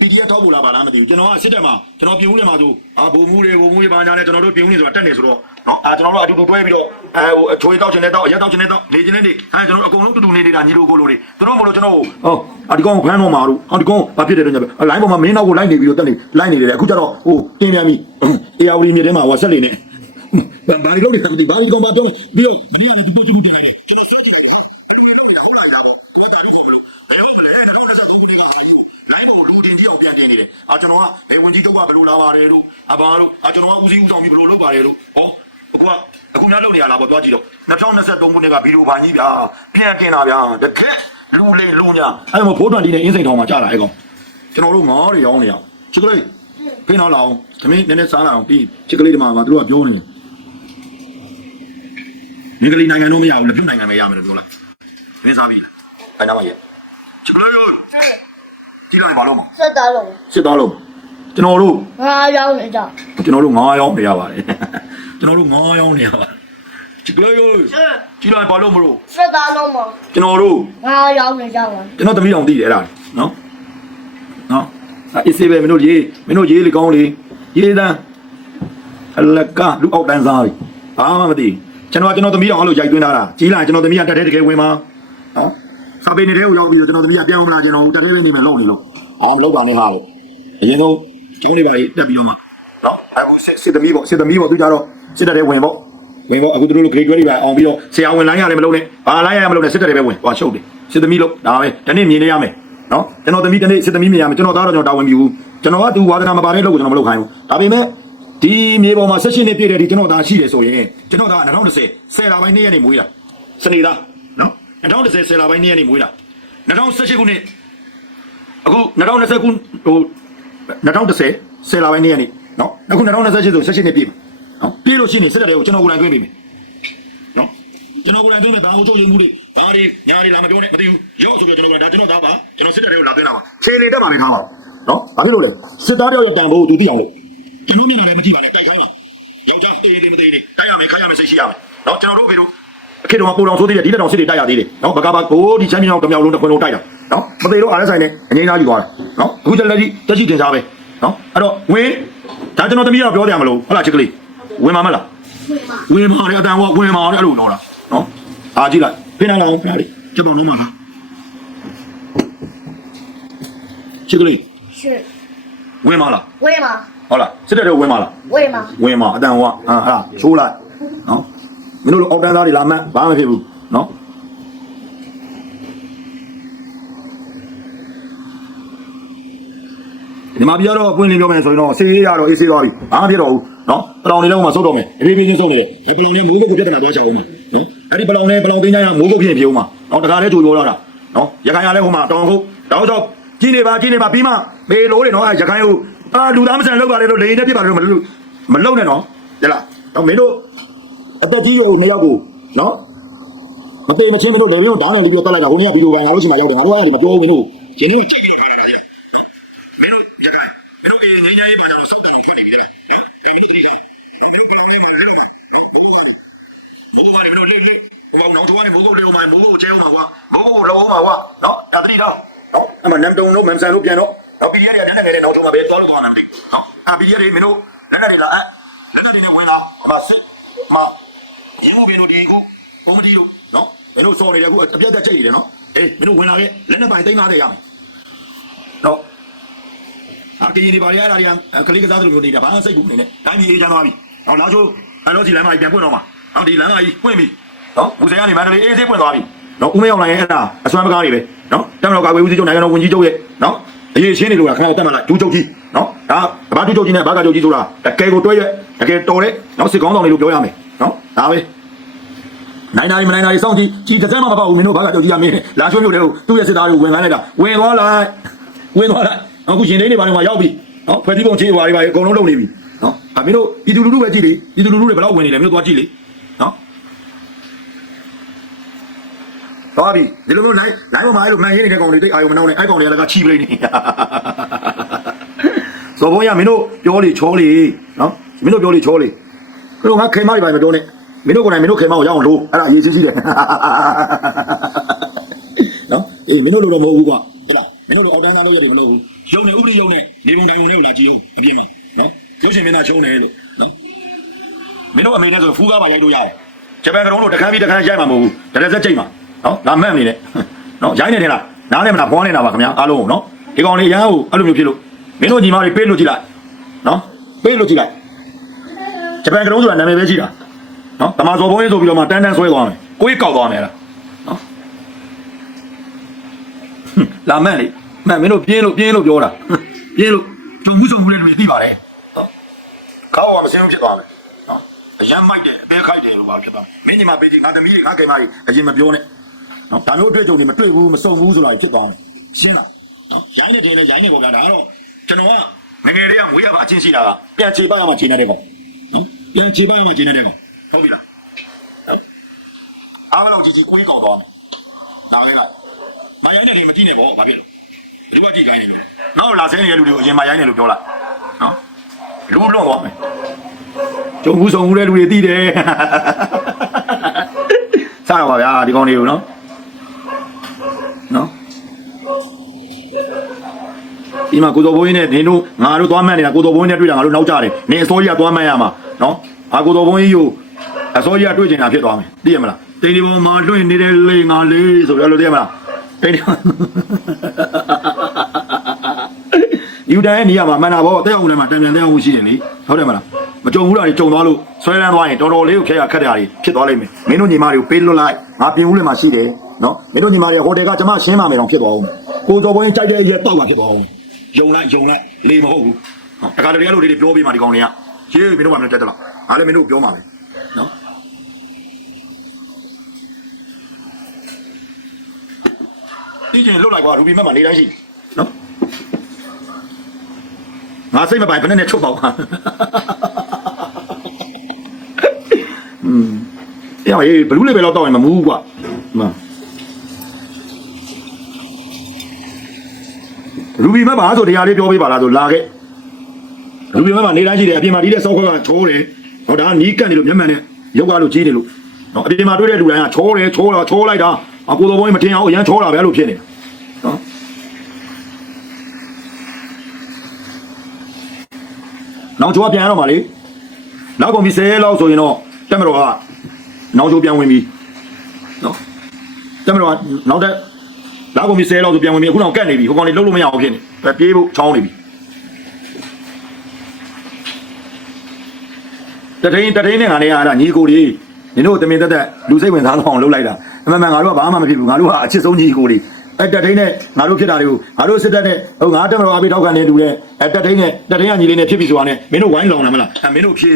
PDF ထောက်ဖို့လားပါလားမသိဘူးကျွန်တော်ကစစ်တက်မှာကျွန်တော်ပြုံးနေမှာဆိုအာဘုံမူတွေဘုံမူတွေပါညာလဲကျွန်တော်တို့ပြုံးနေဆိုတာတက်နေဆိုတော့ နော်အာကျွန်တော်တို့အတူတူတွဲပြီးတော့အဲဟိုအချွေတောက်ချင်တဲ့တောက်အရက်တောက်ချင်တဲ့တောက်နေချင်တဲ့နေအဲကျွန်တော်တို့အကုန်လုံးတူတူနေနေတာညီတို့ကိုလိုတွေသူတို့မလို့ကျွန်တော်ဟောအဒီကောင်ဖမ်းတော့မှာတို့အဒီကောင်ဘာဖြစ်တယ်တော့ညလိုင်းပေါ်မှာမင်းနောက်ကိုလိုက်နေပြီးတော့တက်နေလိုက်နေတယ်အခုကျတော့ဟိုတင်းပြန်ပြီအေယာဝတီမြေထဲမှာဟိုဆက်လေနေဘာဒီလို့ဒီဘာဒီကောင်ဘာပြောပြီးတော့ဒီကနေဒီပုတ်တိမှုတယ်ကျွန်တော်လိုင်းပေါ်လိုတင်ကြီးအောင်ပြန်တင်နေတယ်အာကျွန်တော်ကဘယ်ဝင်ကြီးတော့ကဘယ်လိုလာပါတယ်တို့အဘာတို့အာကျွန်တော်ကဦးစီးဦးဆောင်ပြီးဘယ်လိုလုပ်ပါတယ်တို့ဟော အခုကအခုများလုပ်နေရလားပေါ့တွားကြည့်တော့2023ခုနှစ်ကဗီဒီယိုဘာကြီးဗျာပြန်တင်တာဗျာတကက်လူလေးလူညာအဲ့မှာဖိုးတွန်တီနဲ့အင်းစိန်ထောင်မှာကြာလာအဲ့ကောင်ကျွန်တော်တို့ငေါတွေရောင်းနေရအောင်ချစ်ကလေးဖိနောက်လာအောင်သမီးနည်းနည်းစားလာအောင်ပြီးချစ်ကလေးဒီမှာကသူတို့ကပြောနေတယ်မင်္ဂလီနိုင်ငံတော့မရဘူးလက်ဖက်နိုင်ငံပဲရမယ်လို့ပြောလိုက်ဒီစားပြီအဲ့နာမရဲ့ချစ်ကလေးကြည့်လိုက်ပါလို့မဆက်သားလုံးစစ်သားလို့ကျွန်တော်တို့ငါရောက်နေကြကျွန်တော်တို့ငားရောင်းနေရပါတယ် ကျွန်တော်တို့ငားရောင်းနေရပါတယ်ချစ်ကလေးရေကြည့်လိုက်ပါလို့မလို့ဆက်သားလုံးမကျွန်တော်တို့ငါရောက်နေကြပါကျွန်တော်သမီးအောင်သိတယ်အဲ့ဒါနော်နော်အစ်စေးပဲမင်းတို့ရေးမင်းတို့ရေးလေကောင်းလေရေးတန်းအလကလူအောက်တန်းစားပြီဘာမှမသိကျွန်တော်ကျွန်တော်သမီးအောင်အဲ့လိုရိုက်သွင်းထားတာကြီးလာကျွန်တော်သမီးကတက်တဲ့တကယ်ဝင်မှာနော်စာပေနေတဲ့ကိုရောက်ပြီးတော့ကျွန်တော်သမီးကပြန်မလာကျွန်တော်တက်တဲ့နေမယ်လုပ်နေလို့အော်မလုပ်ပါနဲ့ဟာလို့အရင်ကကျုံးနေပါလေတက်ပြီးတော့မှနော်အခုစစ်စစ်သမီးပေါ့စစ်သမီးပေါ့သူကြတော့ စစ်တက်တဲ့ဝင်ပေါ့ဝင်ပေါ့အခုတို့လို grade 20ပဲအောင်ပြီးတော့ဆရာဝင်လိုင်းရတယ်မလုပ်နဲ့ဘာလိုင်းရမလုပ်နဲ့စစ်တက်တဲ့ပဲဝင်ဟောရှုပ်တယ်စစ်သမီးလို့ဒါပဲတနေ့မြင်နေရမယ်နော်ကျွန်တော်သမီးတနေ့စစ်သမီးမြင်ရမယ်ကျွန်တော်သားတော့ကျွန်တော်တာဝန်ယူကျွန်တော်ကသူဝါသနာမပါတဲ့လုပ်ကိုကျွန်တော်မလုပ်ခိုင်းဘူးဒါပေမဲ့ဒီမြေပေါ်မှာဆက်ရှင်နေပြည့်တဲ့ဒီကျွန်တော်သားရှိတယ်ဆိုရင်ကျွန်တော်သား2010ဆယ်လပိုင်းနေ့ရက်နေမွေးတာစနေသားနော်2010ဆယ်လပိုင်းနေ့ရက်နေမွေးတာ2018ခုနှစ်အခု2020ခုဟို2010ဆယ်လပိုင်းနေ့ရက်နေနော်အခု2028ဆိုဆက်ရှင်နေပြည့် နော်ပြည့်လို့ရှိရင်စစ်တဲ့ကိုကျွန်တော်ကိုယ်တိုင်တွေ့ပြီမယ်နော်ကျွန်တော်ကိုယ်တိုင်တွေ့မယ်ဒါအုပ်ချုပ်ရေးမှုတွေဘာတွေညာတွေလာမပြောနဲ့မသိဘူးရော့ဆိုပြီးကျွန်တော်ကဒါကျွန်တော်သားပါကျွန်တော်စစ်တဲ့ကိုလာသွင်းတာပါခြေလေတက်မှာပဲခါပါနော်ဘာဖြစ်လို့လဲစစ်သားတယောက်ရဲ့တန်ဖိုးသူသိအောင်လို့ကျွန်တော်မျက်နှာလည်းမကြည့်ပါနဲ့တိုက်ခိုင်းပါယောက်ျားတေးသေးမသေးသေးတိုက်ရမယ်ခိုင်းရမယ်စိတ်ရှိရမယ်နော်ကျွန်တော်တို့ဖေတို့အခေတော်ပူတော်ဆိုသေးတယ်ဒီလက်တော်စစ်တွေတိုက်ရသေးတယ်နော်ဘကဘာကိုဒီချမ်းမြောင်ကမြောင်လုံးတစ်ခွန်းလုံးတိုက်တာနော်မသေးလို့အားရဆိုင်နဲ့အငိမ့်သားယူသွားတယ်နော်အခုချက်လက်ကြီးတက်ရှိတင်စားပဲနော်အဲ့တော့ဝင်းဒါကျွန်တော်တမီးတော့ပြောတယ်မလို့ဟုတ်လားချစ်ကလေး ဝင်မှာမလားဝင်မှာလေအတန်ကဝင်မှာလေအဲ့လိုတော့လားနော်အားကြည့်လိုက်ဖိနေလာအောင်ဖရားလေးချက်ပေါင်းလုံးမှာလားချစ်ကလေးရှစ်ဝင်မှာလားဝေးမှာဟုတ်လားစစ်တဲ့တော့ဝင်မှာလားဝေးမှာဝင်မှာအတန်ဟောဟာဟာချိုးလိုက်နော်မင်းတို့လိုအောက်တန်းသားတွေလာမှန်းဘာမှမဖြစ်ဘူးနော်ဒီမှာပြတော့ပွင့်လင်းပြောမယ်ဆိုရင်တော့ဆေးရတော့အေးဆေးသွားပြီဘာမှဖြစ်တော့ဘူး နော်ပလောင်နေတော့မှဆုတ်တော့မယ်အပြေးပြေးချင်းဆုတ်နေတယ်ပလောင်နေမိုးကုတ်ကိုပြဿနာသွားချအောင်မှာနော်အဲ့ဒီပလောင်နေပလောင်သိမ်းကြရမိုးကုတ်ဖြစ်ရင်ပြေဦးမှာနော်တခါလဲကြိုပြောတော့တာနော်ရခိုင်ရလဲဟိုမှာတောင်ခုတ်တောက်တော့ကြီးနေပါကြီးနေပါပြီးမှမေလို့တယ်နော်အဲ့ရခိုင်ကိုအာလူသားမဆန်လောက်ပါလေလို့လေနေပြပါလို့မလို့မလုံနဲ့နော်ရလားတော့မင်းတို့အသက်ကြီးရောနှစ်ယောက်ကိုနော်မပေမချင်းမင်းတို့လေလုံးတောင်းနေပြီးတော့တက်လိုက်တာဟိုနေ့ကဗီဒီယိုပိုင်းငါတို့ချိန်မှာရောက်တယ်ငါတို့အဲ့ဒီမပြောဘူးမင်းတို့ရင်းနှီးကိုချိန်ပြီးတော့ထားလာတာလေမင်းတို့ရခိုင်မင်းတို့အေးငိမ့်ငိမ့်ပါတော့စောက်တယ်ဖတ်နေပြီလေနော်အဲ့ဒီဒီလေဘိုးဘာဘိုးဘာမင်းတို့လေလေဟိုကောင်တော့တော့နေဘိုးကိုလေအောင်မှာဘိုးကိုချေအောင်မှာကွာဘိုးကိုလောအောင်မှာကွာနော်ကတတိတော့နော်အဲ့မှာနမ် တုံတို့မမ်ဆန်တို့ပြန်တော့နော်ပီဒီအရရနန်းငယ်နဲ့နောက်ထုံးမှာပဲသွားလို့သွားမှမသိနော်အဲ့ပီဒီအရမင်းတို့လက်နဲ့တွေလာအဲ့လက်နဲ့တွေနဲ့ဝင်လာအမစစ်အမရင်းမှုပင်တို့ဒီခုပုံမတီတို့နော်မင်းတို့စော်နေတယ်ခုအပြတ်တက်ချိတ်နေတယ်နော်အေးမင်းတို့ဝင်လာခဲ့လက်နဲ့ပိုင်သိမ်းသားတွေရမယ်နော်အကင်းဒီပါရရရကလေးကစားသလိုမျိုးနေတာဘာမှစိတ်ကူနေနဲ့တိုင်းပြည်အေးချမ်းသွားပြီဟောလာချိုးအဲ့တော့ဒီလမ်းမကြီးပြန်ပွင့်တော့မှာဟောဒီလမ်းမကြီးပွင့်ပြီနော်မူဆယ်ကနေမန္တလေးအေးဆေးပွင့်သွားပြီ နော်ဦးမေအောင်လိုင်းရဲ့အဲ့ဒါအစွမ်းပကားတွေပဲနော်တက်မတော်ကာကွယ်ဦးစီးချုပ်နိုင်ငံတော်ဝန်ကြီးချုပ်ရဲ့နော်အရေးရှင်းနေလို့ကခဏတက်မလိုက်ဒူးချုပ်ကြီးနော်ဒါဘာဒူးချုပ်ကြီးနဲ့ဘာကချုပ်ကြီးဆိုတာတကယ်ကိုတွဲရဲ့တကယ်တော်တဲ့နော်စစ်ကောင်းဆောင်တွေလို့ပြောရမယ်နော်ဒါပဲနိုင်နိုင်မနိုင်နိုင်စောင့်ကြည့်ကြည်တစ်စက်မှမပေါ့ဘူးမင်းတို့ဘာကချုပ်ကြီးရမင်းလာချိုးမြို့တဲ့လို့သူ့ရဲ့စစ်သားတွေဝင်ခိုင်းလိုက်တာဝင်သွားလိုက်ဝင်သွားလိုက်အခုရင်သိန်းတွေဘာတွေမှာရောက်ပြီနော်ဖွဲ့စည်းပုံချေးဟွာတွေပါအကုန်လုံးလုပ်နေပြီနော်အမင်းတို့ပြည်သူလူထုပဲကြည့်လေပြည်သူလူထုတွေဘယ်တော့ဝင်နေလဲမင်းတို့သွားကြည့်လေနော် သွားပြီဒီလိုမျိုးနိုင်နိုင်ပေါ်မှာအဲ့လိုမှန်ရင်းနေတဲ့ကောင်တွေတိတ်အာယုံမနှောင်းနဲ့အဲ့ကောင်တွေကလည်းကချီပလိမ့်နေဇော်ဘုံရမင်းတို့ပြောလေချောလေနော်မင်းတို့ပြောလေချောလေခလို့ငါခေမတွေပါမပြောနဲ့မင်းတို့ကိုယ်တိုင်မင်းတို့ခေမကိုရအောင်လို့အဲ့ဒါအရေးကြီးရှိတယ်နော်အေးမင်းတို့လိုတော့မဟုတ်ဘူးကွာဟုတ်လားမင်းတို့အောက်တန်းသားလို့ရတယ်မလို့ဘူးရုံနေဥပဒေရုံနဲ့နေဝင်တိုင်းဝင်နေလာကြည့်အပြင်းပြီနော်ရုပ်ရှင်မျက်နှာချုံးတယ်လို့နော်မင်းတို့အမေနဲ့ဆိုဖူးကားပါရိုက်လို့ရတယ်ဂျပန်ကရုံးတို့တခန်းပြီးတခန်းရိုက်မှာမဟုတ်ဘူးဒရက်ဆက်ကြိတ်မှာ နော်ငါမှတ်နေတယ်နော်ရိုက်နေတယ်လားနားနဲ့မလားဖောင်းနေတာပါခင်ဗျာအားလုံးနော်ဒီကောင်လေးရဟန်းကိုအဲ့လိုမျိုးဖြစ်လို့မင်းတို့ညီမတွေပေးလို့ကြည့်လိုက်နော်ပေးလို့ကြည့်လိုက်ဂျပန်ကရုံးဆိုတာနာမည်ပဲရှိတာနော်တမန်စော်ဘုန်းကြီးဆိုပြီးတော့မှတန်းတန်းဆွဲသွားမယ်ကိုကြီးကောက်သွားမယ်လားနော်လာမှန်လေမှန်မင်းတို့ပြင်းလို့ပြင်းလို့ပြောတာပြင်းလို့ဂျုံမှုဆောင်မှုလေးတွေသိပါတယ်နော်ကောင်းအောင်မစင်းလို့ဖြစ်သွားမယ်နော်အရန်မိုက်တယ်အပဲခိုက်တယ်လို့ပါဖြစ်သွားမင်းညီမပေးကြည့်ငါသမီးတွေငါကိမကြီးအရင်မပြောနဲ့ နော်ဒါမျိုးအတွေ့အကြုံတွေမတွေ့ဘူးမစုံဘူးဆိုတာဖြစ်သွားမယ်ရှင်းလားနော်ရိုင်းနေတယ်လေရိုင်းနေပေါ့ဗျာဒါကတော့ကျွန်တော်ကငငယ်လေးကငွေရပါအချင်းရှိတာကပြန်ချေပါရမှချိန်နေတဲ့ကောင်နော်ပြန်ချေပါရမှချိန်နေတဲ့ကောင်ဟုတ်ပြီလားအားမလို့ကြီးကြီးကိုကြီးကောက်သွားမယ်နားလဲလားမရိုင်းတဲ့တွေမကြည့်နဲ့ပေါ့ဘာဖြစ်လို့ဘယ်သူကကြည့်ခိုင်းနေလို့နောက်လာဆင်းနေတဲ့လူတွေကိုအရင်မရိုင်းနေလို့ပြောလိုက်နော်လူလွန်သွားမယ်ကျုံဘူးဆောင်ဘူးတဲ့လူတွေသိတယ်စရပါဗျာဒီကောင်တွေကိုနော်နော် ဒီမှာကိုတော်ဘိုးကြီးနဲ့နင်တို့ငါတို့သွားမှန်းနေတာကိုတော်ဘိုးကြီးနဲ့တွေ့တာငါတို့နောက်ကြတယ်နင်အစိုးရသွားမှန်းရမှာနော်အာကိုတော်ဘိုးကြီးကိုအစိုးရတွေ့ချင်တာဖြစ်သွားမယ်သိရမလားတိန်ဒီပေါ်မှာလွင့်နေတဲ့လေငါလေးဆိုရလို့သိရမလားတိန်ဒီယူတန်ရဲ့နေရာမှာမှန်တာဗောတဲ့အောင်လည်းမှာတံပြန်တဲ့အောင်ရှိတယ်လေဟုတ်တယ်မလားမကြုံဘူးလားတွေကြုံသွားလို့ဆွဲလန်းသွားရင်တော်တော်လေးကိုခဲရခက်တာတွေဖြစ်သွားလိမ့်မယ်မင်းတို့ညီမတွေကိုပေးလွတ်လိုက်ငါပြင်ဦးလည်းမှာရှိတယ်နော်မင်းတို့ညီမတွေဟိုတယ်ကကျမရှင်းပါမယ်တော့ဖြစ်သွားအောင်ကိုစော်ဘွင်းကြိုက်တဲ့ရက်တော့မှာဖြစ်သွားအောင် ယုံလိုက်ယုံလိုက်လေမဟုတ်ဘူးနော်တခါတလေအဲ့လိုတွေပြောပြီးမှဒီကောင်တွေကရေးမင်းတို့ကမင်းတက်တက်လားအားလည်းမင်းတို့ပြောမှာပဲနော်တီးကျင်လွတ်လိုက်ကွာရူဘီမတ်မှာနေတိုင်းရှိနော်ငါစိတ်မပိုင်ဘယ်နဲ့နဲ့ချုပ်ပေါက်ပါอืมတရားရေးဘလူးလေးပဲတော့တောက်ရင်မမူးကွာမှန် ရူဘီမတ်ပါဆိုတရားလေးပြောပေးပါလားဆိုလာခဲ့ရူဘီမတ်မှာနေတိုင်းရှိတယ်အပြင်မှာဒီတဲ့စောက်ခွက်ကချိုးတယ်ဟောဒါကနီးကတ်နေလို့မျက်မှန်နဲ့ရုပ်ကားလို့ကြီးနေလို့နော်အပြင်မှာတွေ့တဲ့လူတိုင်းကချိုးတယ်ချိုးတာချိုးလိုက်တာအကူတော်ဘုန်းကြီးမထင်အောင်အရန်ချိုးတာပဲလို့ဖြစ်နေတာနော်နောက်ချိုးကပြန်ရတော့မှာလေနောက်ကုန်ပြီ10လောက်ဆိုရင်တော့တက်မတော်ကနောက်ချိုးပြန်ဝင်ပြီနော်တက်မတော်ကနောက်တက် နောက်ကုန်ပြီ10လောက်ဆိုပြန်ဝင်ပြီအခုတော့ကတ်နေပြီဟိုကောင်လေးလုံးလို့မရအောင်ဖြစ်နေပဲပြေးဖို့ချောင်းနေပြီတထိန်တထိန်နဲ့ငါနေရတာညီကိုလေးနင်တို့တမင်တက်တက်လူစိတ်ဝင်စားအောင်လုပ်လိုက်တာအမှန်မှန်ငါတို့ကဘာမှမဖြစ်ဘူးငါတို့ကအချစ်ဆုံးညီကိုလေးအဲ့တထိန်နဲ့ငါတို့ဖြစ်တာတွေကိုငါတို့စစ်တပ်နဲ့ဟိုငါတက်မတော်အပိထောက်ခံနေတူတဲ့အဲ့တထိန်နဲ့တထိန်ကညီလေးနဲ့ဖြစ်ပြီဆိုတာနဲ့မင်းတို့ဝိုင်းလောင်လာမလားအဲမင်းတို့ဖြေ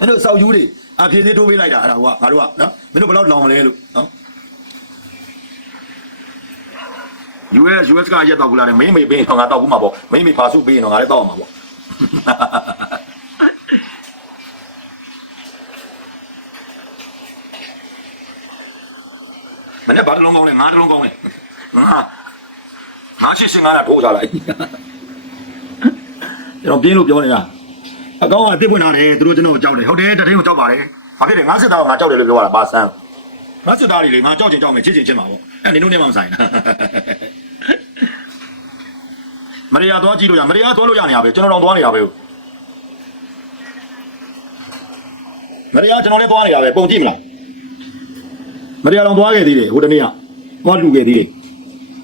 မင်းတို့စောက်ယူတွေအဖြေသေးတိုးပေးလိုက်တာအဲ့ဒါကငါတို့ကနော်မင်းတို့ဘယ်လောက်လောင်မလဲလို့နော် US US ကရက်တော့ဘူးလားမင်းမေပေးတော့ငါတော့ဘူးမှာပေါ့မင်းမေပါစုပေးရင်တော့ငါလည်းတော့မှာပေါ့မနေ့ဘာတလုံးကောင်းလဲငါတလုံးကောင်းလဲငါငါရှိစင်ငါလာထိုးကြလိုက်ကျွန်တော်ပြင်းလို့ပြောနေတာအကောင်ကတစ်ပွင့်လာတယ်သူတို့ကျွန်တော်ကြောက်တယ်ဟုတ်တယ်တထိန်ကိုကြောက်ပါတယ်ဘာဖြစ်လဲငါစစ်သားကငါကြောက်တယ်လို့ပြောရတာပါဆန်းငါစစ်သားတွေလေငါကြောက်ချင်ကြောက်မယ်ချစ်ချင်ချစ်မှာပေါ့အဲ့နင်တို့နဲ့မှမဆိုင်တာ မရိယာသွားကြည့်လို့ရမရိယာသွားလို့ရနေရပဲကျွန်တော်တော့သွားနေရပဲမရိယာကျွန်တော်လည်းသွားနေရပဲပုံကြည့်မလားမရိယာတော့သွားခဲ့သေးတယ်ဟိုတနေ့ကသွားလူခဲ့သေးတယ်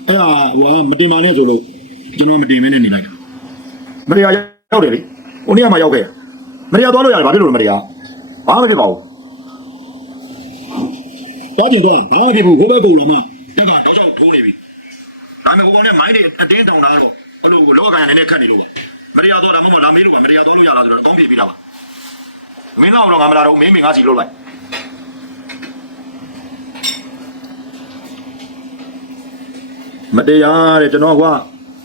အဲ့ဒါဟိုကမတင်ပါနဲ့ဆိုလို့ကျွန်တော်မတင်မင်းနဲ့နေလိုက်တာမရိယာရောက်တယ်လေဟိုနေ့ကမှရောက်ခဲ့မရိယာသွားလို့ရတယ်ဘာဖြစ်လို့လဲမရိယာဘာမှမဖြစ်ပါဘူးသွားကျင်သွားဘာမှမဖြစ်ဘူးဟိုဘက်ပုံတော်မှတက်ကတော့ကြောက်ထိုးနေပြီဒါပေမဲ့ကိုကောင်နဲ့မိုင်းတွေအတင်းတောင်တာတော့ အဲ့လိုလောကကန်ရနည်းနည်းခတ်နေလို့ပါမရိယာတော့ဒါမှမဟုတ်လာမေးလို့ပါမရိယာတော့လို့ရလားဆိုတော့အကောင်းပြေးပြီးတာပါမင်းတော့တော့ငါမလာတော့မင်းမင်းငါစီလို့လိုက်မတရားတဲ့ကျွန်တော်က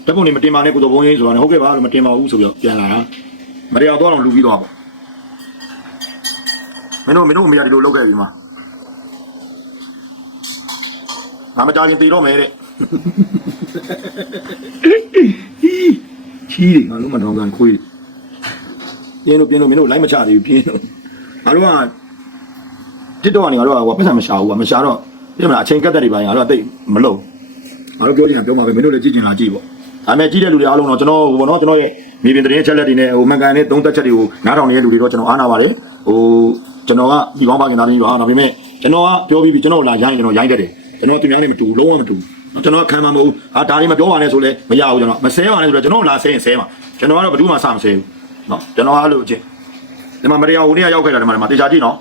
ဓပုံနေမတင်ပါနဲ့ကိုတော်ဘုံကြီးဆိုတာねဟုတ်ကဲ့ပါလို့မတင်ပါဘူးဆိုပြီးတော့ပြန်လာတာမရိယာတော့တော့လူပြီးတော့ပါမင်းတို့မင်းတို့မရဒီလိုလောက်ခဲ့ပြီမှာငါမကြခင်တည်တော့မယ်တဲ့ ချီးတယ်ငါလုံးမထောင်ကန်ခွေးပြင်းလို့ပြင်းလို့မင်းတို့လိုက်မချသေးဘူးပြင်းလို့ငါတို့ကတစ်တော့ကနေငါတို့ကဟိုပတ်စံမရှာဘူးကမရှာတော့ပြမလားအချိန်ကတ်တဲ့တွေပါငါတို့ကတိတ်မလုံငါတို့ပြောချင်တာပြောမှာပဲမင်းတို့လည်းကြည့်ချင်လားကြည့်ပေါ့ဒါပေမဲ့ကြီးတဲ့လူတွေအားလုံးတော့ကျွန်တော်ဟိုဘောနော်ကျွန်တော်ရဲ့မြေပြင်သတင်းချက်လက်တွေနဲ့ဟိုမှန်ကန်တဲ့သုံးသက်ချက်တွေကိုနားထောင်နေတဲ့လူတွေတော့ကျွန်တော်အားနာပါတယ်ဟိုကျွန်တော်ကဒီကောင်းပါခင်သားသမီးပါဒါပေမဲ့ကျွန်တော်ကပြောပြီးပြီကျွန်တော်လာရိုင်းကျွန်တော်ရိုင်းတတ်တယ်ကျွန်တော်သူများနဲ့မတူလုံးဝမတူ ကျွန်တော်ခံမှာမဟုတ်ဟာဒါတွေမပြောပါနဲ့ဆိုလဲမရဘူးကျွန်တော်မဆဲပါနဲ့ဆိုတော့ကျွန်တော်လာဆဲရင်ဆဲမှာကျွန်တော်ကတော့ဘယ်သူမှစမဆဲဘူးနော်ကျွန်တော်အဲ့လိုအချင်းဒီမှာမတရားဟိုနေ့ရောက်ခဲ့တာဒီမှာဒီမှာတေချာကြည့်နော်